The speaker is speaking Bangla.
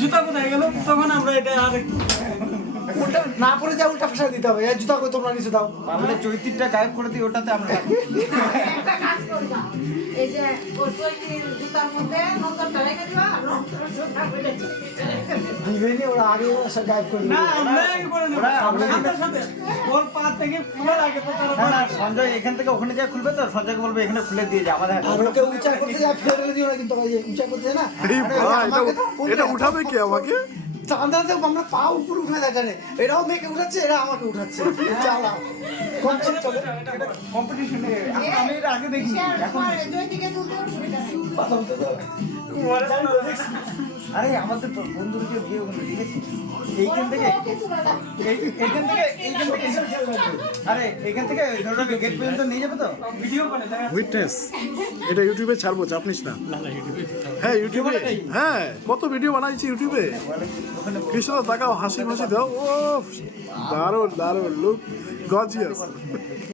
জুতা কোথায় গেল তখন আমরা এটা আর উল্টা না পড়ে যা উল্টা ফেসা দিতে হবে এই জুতা কই তোমরা নিচে দাও আমাদের চৈতিরটা গায়েব করে দিই ওটাতে আমরা রাখি। একটা কাজ করবা এই যে ওই চৈতির জুতার মধ্যে নন্দনটা রেখে দিবা আর নন্দনের জুতা বলে দিবেনি ওরা আগে এসে গায়েব করে না দিবে আমরা কি করে নেব সাথে সাথে ওর পা থেকে খোলার আগে তো তারা না না সঞ্জয় এখান থেকে ওখানে যা খুলবে তো সঞ্জয়কে বলবে এখানে খুলে দিয়ে যা আমাদের আর ওকে উঁচা করতে যা ফেলে দিও না কিন্তু ওই যে উঁচা করতে যায় না এই ভাই এটা উঠাবে কে আমাকে? চাঁদাতে আমরা পা উপর উঠে দেখানে এরাও মেয়েকে উঠাচ্ছে এরা আমাকে উঠাচ্ছে চালাও কম্পিটিশন চলে কম্পিটিশন আমি এর আগে দেখিনি এখন জয়তিকে তুলতে অসুবিধা নেই কথা বলতে দাও আরে আমাদের তো বন্ধুদেরকে বিয়ে হলো ঠিক আছে এইখান থেকে ওকে তুলে দাও এইখান থেকে আরে এখান থেকে ধরো গেট পর্যন্ত নিয়ে যাবে তো ভিডিও করে দেখা উইটনেস এটা ইউটিউবে ছাড়বো চাপ নিস না। হ্যাঁ ইউটিউবে, হ্যাঁ কত ভিডিও বানাইছি ইউটিউবে। কৃষ্ণ তাকাও হাসি হাসি দাও, ও দারুণ দারুণ লুক গজিয়াস।